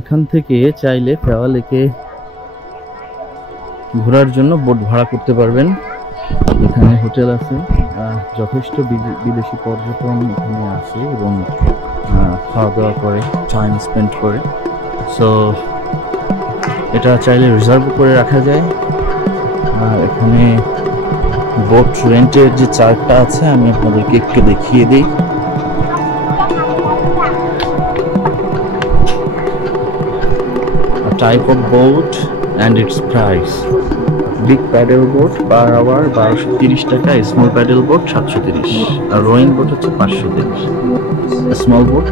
এখান থেকে চাইলে ফেওয়া লেকে ঘোরার জন্য বোট ভাড়া করতে পারবেন। এখানে হোটেল আছে, যথেষ্ট বিদেশি পর্যটন এখানে আসে এবং খাওয়া দাওয়া করে, টাইম স্পেন্ড করে। সো এটা চাইলে রিজার্ভ করে রাখা যায়। আর এখানে বোট রেন্টের যে চার্টটা আছে আমি আপনাদেরকে একটু দেখিয়ে দিই। Type of boat and its price. Big paddle boat per hour 1230 টাকা, স্মল প্যাডেল বোট 730, আর রোয়িং বোট হচ্ছে 530, স্মল বোট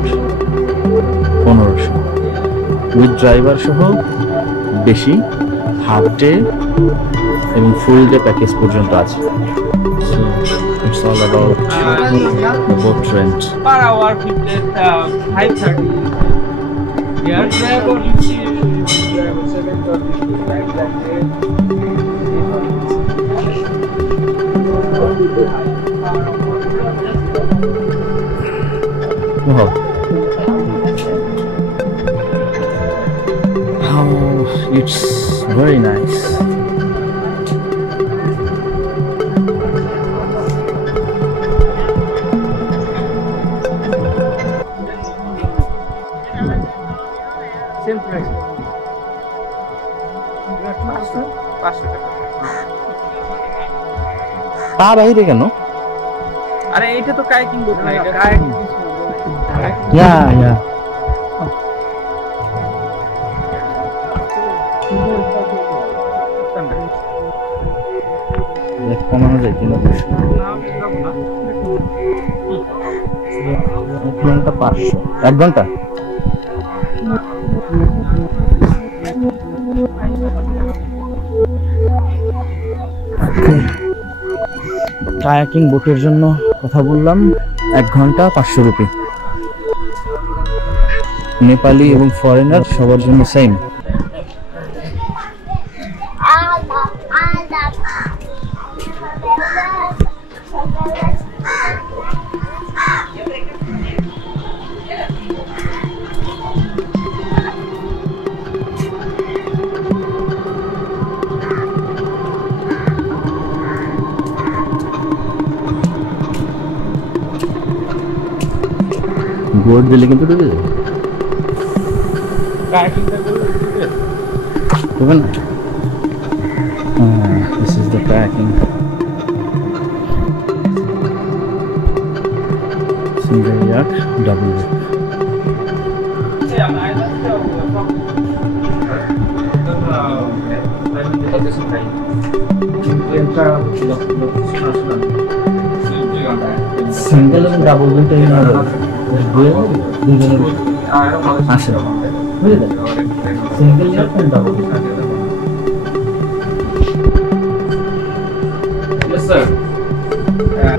1500 উইথ ড্রাইভার সহ বেশি, হাফ ডে এবং ফুল ডে প্যাকেজ পর্যন্ত আছে। So it's all about the boat rent. Per hour 530. Here driver you see driver 730 like that. Wow. Oh, it's very nice. Same price. তা বাইরে কেন? আরে এটা তো কায়াকিং বোট না, এটা কায়াকিং। Yeah. কমানো যায় কিনা? 500 1 ঘন্টা। কায়াকিং বোটের জন্য কথা বললাম, 1 ঘন্টা 500 রুপি। নেপালি এবং ফরেনার সবার জন্য সেম। বোর্ড দিলে কিন্তু ডুবে যাবে। This is the kayaking. Single yak, double yak. Single and double yak আসে, বুঝলেন? সিঙ্গেল ইয়ার and double. Yes sir.